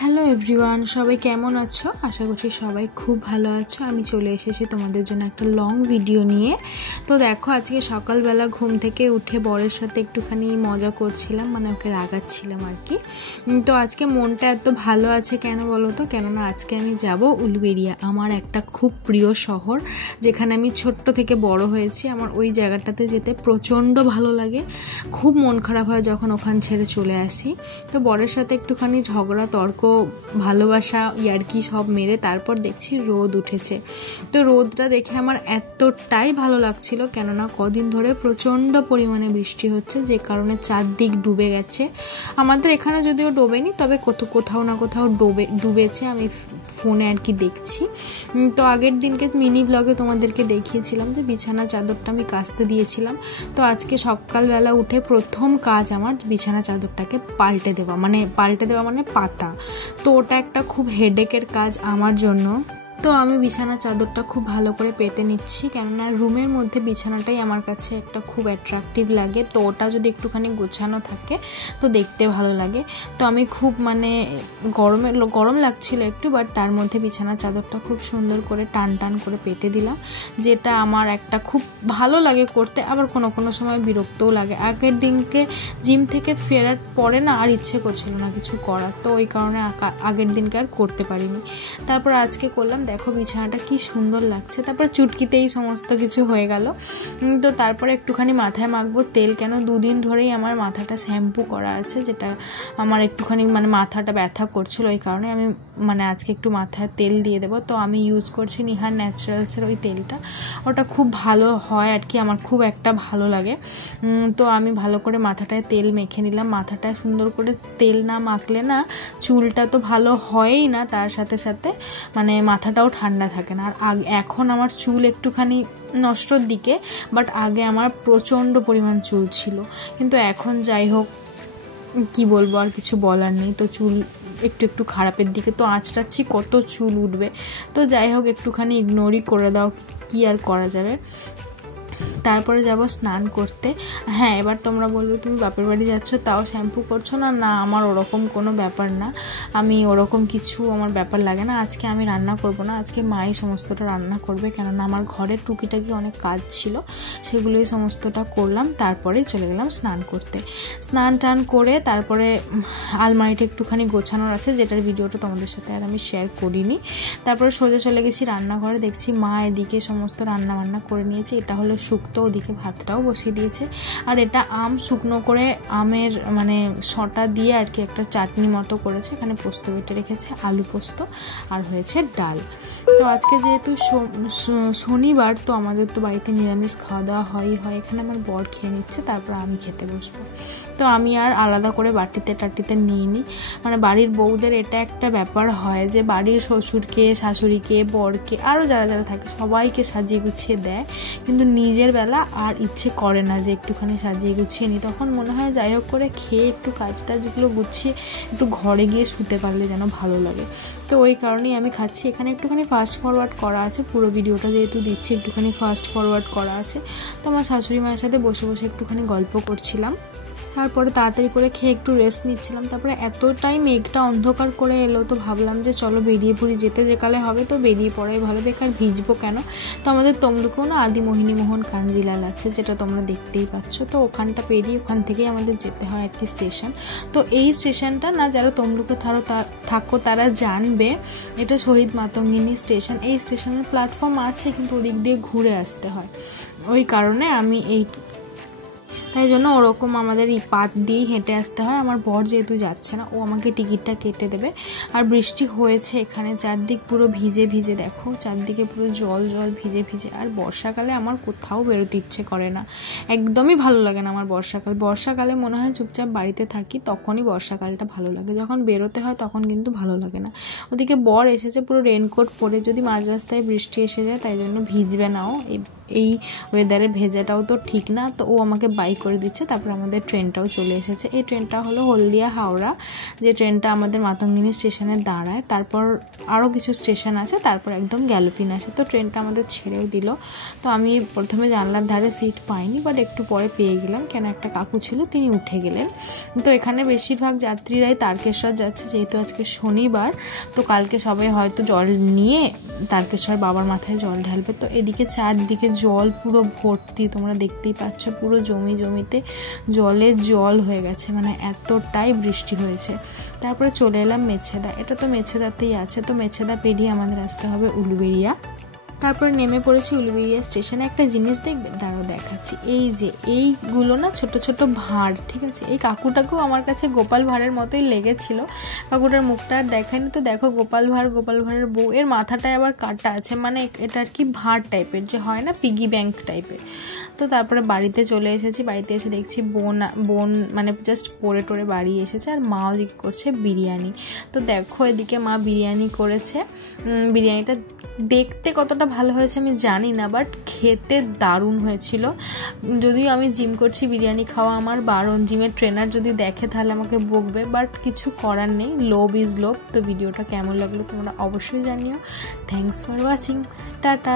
Hello everyone, সবাই কেমন আছো? আশা করছি সবাই খুব ভালো আছো। আমি চলে এসেছি তোমাদের জন্য একটা লং ভিডিও নিয়ে। তো দেখো, আজকে সকালবেলা ঘুম থেকে উঠে বরের সাথে একটুখানি মজা করছিলাম, মানে ওকে রাগাচ্ছিলাম আর কি। তো আজকে মনটা এত ভালো আছে কেন বলো তো? কেননা আজকে আমি যাব উলুবেড়িয়া, আমার একটা খুব প্রিয় শহর, যেখানে আমি ছোট্ট থেকে বড় হয়েছি। আমার ওই জায়গাটাতে যেতে প্রচণ্ড ভালো লাগে। খুব মন খারাপ হয় যখন ওখান ছেড়ে চলে আসি। তো বরের সাথে একটুখানি ঝগড়া তর্ক, ভালোবাসা, ইয়ার্কি সব মেরে তারপর দেখছি রোদ উঠেছে। তো রোদটা দেখে আমার এতটাই ভালো লাগছিল, কেননা কদিন ধরে প্রচণ্ড পরিমাণে বৃষ্টি হচ্ছে, যে কারণে চারদিক ডুবে গেছে। আমাদের এখানে যদিও ডোবেনি, তবে কোথাও না কোথাও ডুবেছে, আমি ফোনে আর কি দেখছি। তো আগের দিনকে মিনি ব্লগে তোমাদেরকে দেখিয়েছিলাম যে বিছানা চাদরটা আমি কাচতে দিয়েছিলাম। তো আজকে সকালবেলা উঠে প্রথম কাজ আমার বিছানা চাদরটাকে পাল্টে দেওয়া মানে পাতা। তো ওটা একটা খুব হেডেকের কাজ আমার জন্য। তো আমি বিছানা চাদরটা খুব ভালো করে পেতে নিচ্ছি, কেননা রুমের মধ্যে বিছানাটাই আমার কাছে একটা খুব অ্যাট্রাকটিভ লাগে। তো ওটা যদি একটুখানি গোছানো থাকে তো দেখতে ভালো লাগে। তো আমি খুব গরম লাগছিল একটু, বাট তার মধ্যে বিছানা চাদরটা খুব সুন্দর করে টান করে পেতে দিলাম, যেটা আমার একটা খুব ভালো লাগে করতে। আবার কোনো সময় বিরক্তও লাগে। আগের দিনকে জিম থেকে ফেরার পরে না আর ইচ্ছে করছিল না কিছু করার, তো ওই কারণে আগের দিনকে আর করতে পারিনি। তারপর আজকে করলাম। দেখো বিছানাটা কি সুন্দর লাগছে। তারপর চুটকিতেই সমস্ত কিছু হয়ে গেল। তো তারপরে একটুখানি মাথায় মাখবো তেল, কেন দুদিন ধরেই আমার মাথাটা শ্যাম্পু করা আছে, যেটা আমার একটুখানি মাথাটা ব্যথা করছিল, ওই কারণে আমি আজকে একটু মাথায় তেল দিয়ে দেবো। তো আমি ইউজ করছি নিহার ন্যাচারালসের ওই তেলটা। ওটা খুব ভালো হয় আর কি, আমার খুব একটা ভালো লাগে। তো আমি ভালো করে মাথাটায় তেল মেখে নিলাম। মাথাটায় সুন্দর করে তেল না মাখলে না চুলটা তো ভালো হয়ই না, তার সাথে সাথে মাথাটাও ঠান্ডা থাকে না। আর এখন আমার চুল একটুখানি নষ্টর দিকে, বাট আগে আমার প্রচণ্ড পরিমাণ চুল ছিল। কিন্তু এখন যাই হোক, কি বলবো, আর কিছু বলার নেই। তো চুল একটু খারাপের দিকে, তো আঁচড়াচ্ছি কত চুল উঠবে। তো যাই হোক, একটুখানি ইগনোরই করে দাও, কি আর করা যাবে। তারপরে যাব স্নান করতে। হ্যাঁ, এবার তোমরা বলবে তুমি বাপের বাড়ি যাচ্ছ তাও শ্যাম্পু করছো না। না, আমার ওরকম কোনো ব্যাপার না, আমি ওরকম কিছু আমার ব্যাপার লাগে না। আজকে আমি রান্না করব না, আজকে মাই সমস্তটা রান্না করবে, কেননা আমার ঘরের টুকিটাকি অনেক কাজ ছিল, সেগুলোই সমস্তটা করলাম। তারপরে চলে গেলাম স্নান করতে। স্নান টান করে তারপরে আলমারিটা একটুখানি গোছানোর আছে, যেটার ভিডিওটা তোমাদের সাথে আর আমি শেয়ার করিনি। তারপরে সোজা চলে গেছি রান্নাঘরে। দেখছি মা এদিকে সমস্ত রান্না করে নিয়েছে। এটা হলো শুক্তো, ওদিকে ভাতটাও বসিয়ে দিয়েছে। আর এটা শুকনো করে আমের শটা দিয়ে আর কি একটা চাটনি মতো করেছে। এখানে পোস্ত বেটে রেখেছে, আলু পোস্ত, আর হয়েছে ডাল। তো আজকে যেহেতু শনিবার, তো আমাদের তো বাড়িতে নিরামিষ খাওয়া দাওয়া হয়। এখানে আমার বর খেয়ে নিচ্ছে, তারপর আমি খেতে বসবো। তো আমি আর আলাদা করে বাটিতে নিইনি। বাড়ির বউদের এটা একটা ব্যাপার হয় যে বাড়ির শ্বশুরকে, শাশুড়িকে, বরকে, আরও যারা থাকে সবাইকে সাজিয়ে গুছিয়ে দেয়, কিন্তু নিজের বেলা আর ইচ্ছে করে না যে একটুখানি সাজিয়ে গুছিয়ে নিই। তখন মনে হয় যাই হোক করে খেয়ে একটু কাজটা যেগুলো গুছিয়ে একটু ঘরে গিয়ে শুতে পারলে যেন ভালো লাগে। তো ওই কারণেই আমি খাচ্ছি। এখানে একটুখানি ফাস্ট ফরওয়ার্ড করা আছে, পুরো ভিডিওটা যেহেতু দিচ্ছি একটুখানি ফাস্ট ফরওয়ার্ড করা আছে। তো আমার শাশুড়ি মায়ের সাথে বসে একটুখানি গল্প করছিলাম। তারপরে তাড়াতাড়ি করে খেয়ে একটু রেস্ট নিচ্ছিলাম। তারপরে এতটাই মেঘটা অন্ধকার করে এলো, তো ভাবলাম যে চলো বেরিয়ে পড়ি, যেতে যেকালে হবে তো বেরিয়ে পড়াই ভালো, বেকার ভিজবো কেন। তো আমাদের তমলুকেও না আদি মোহিনীমোহন কাঞ্জিলাল আছে, যেটা তোমরা দেখতেই পাচ্ছ। তো ওখানটা পেরিয়ে ওখান থেকেই আমাদের যেতে হয় আর কি স্টেশন। তো এই স্টেশনটা না যারা তমলুকে থাকো তারা জানবে, এটা শহীদ মাতঙ্গিনী স্টেশন। এই স্টেশনের প্ল্যাটফর্ম আছে, কিন্তু ওদিক দিয়ে ঘুরে আসতে হয়। ওই কারণে আমি তাই জন্য ওরকম আমাদের এই পাত দিয়েই হেঁটে আসতে হয়। আমার বর যেহেতু যাচ্ছে না, ও আমাকে টিকিটটা কেটে দেবে। আর বৃষ্টি হয়েছে এখানে, চারদিক পুরো ভিজে দেখো, চারদিকে পুরো জল ভিজে। আর বর্ষাকালে আমার কোথাও বেরোতে ইচ্ছে করে না, একদমই ভালো লাগে না আমার বর্ষাকালে মনে হয় চুপচাপ বাড়িতে থাকি, তখনই বর্ষাকালটা ভালো লাগে। যখন বেরোতে হয় তখন কিন্তু ভালো লাগে না। ওদিকে বর এসেছে পুরো রেনকোট পরে, যদি মাঝ রাস্তায় বৃষ্টি এসে যায় তাই জন্য ভিজবে নাও, এই এই ওয়েদারে ভেজাটাও তো ঠিক না। তো ও আমাকে বাই করে দিচ্ছে। তারপর আমাদের ট্রেনটাও চলে এসেছে। এই ট্রেনটা হলো হলদিয়া হাওড়া, যে ট্রেনটা আমাদের মাতঙ্গিনী স্টেশনে দাঁড়ায়, তারপর আরও কিছু স্টেশন আছে, তারপর একদম গ্যালোপিন আসে। তো ট্রেনটা আমাদের ছেড়েও দিল। তো আমি প্রথমে জানলার ধারে সিট পাইনি, বাট একটু পরে পেয়ে গেলাম, কেন একটা কাকু ছিল তিনি উঠে গেলেন। তো এখানে বেশিরভাগ যাত্রীরাই তারকেশ্বর যাচ্ছে, যেহেতু আজকে শনিবার। তো কালকে সবাই হয়তো জল নিয়ে তারকেশ্বর বাবার মাথায় জল ঢালবে। তো এদিকে চারদিকে জল পুরো ভর্তি, তোমরা দেখতেই পাচ্ছ, পুরো জমিতে জলে জল হয়ে গেছে, মানে এতটাই বৃষ্টি হয়েছে। তারপরে চলে এলাম মেছেদা। এটা তো মেছেদাতেই আছে। তো মেছেদা পেরিয়ে আমাদের আসতে হবে উলুবেড়িয়া। তারপর নেমে পড়েছি উলুবেড়িয়া স্টেশনে। একটা জিনিস দেখবে, দাঁড়াও দেখাচ্ছি। এই যে এইগুলো না ছোট ছোট ভাঁড়, ঠিক আছে। এই কাকুটাকেও আমার কাছে গোপাল ভাঁড়ের মতোই লেগেছিল। কাকুটার মুখটা আর দেখায়নি। তো দেখো গোপাল ভাঁড়ের বউ, এর মাথাটায় আবার কাটা আছে, মানে এটা আর কি ভাঁড় টাইপের, যে হয় না পিগি ব্যাংক টাইপের। তো তারপরে বাড়িতে চলে এসেছি। বাড়িতে এসে দেখছি বোন মানে জাস্ট পরে টোরে বাড়ি এসেছে, আর মা ওদিকে করছে বিরিয়ানি। তো দেখো এদিকে মা বিরিয়ানি করেছে। বিরিয়ানিটা দেখতে কতটা ভালো হয়েছে আমি জানি না, বাট খেতে দারুণ হয়েছিল। যদিও আমি জিম করছি, বিরিয়ানি খাওয়া আমার বারণ। জিমের ট্রেনার যদি দেখে তাহলে আমাকে বকবে, বাট কিছু করার নেই, লোভ ইজ লোভ। তো ভিডিওটা কেমন লাগলো তোমরা অবশ্যই জানিও। Thanks for watching, tata.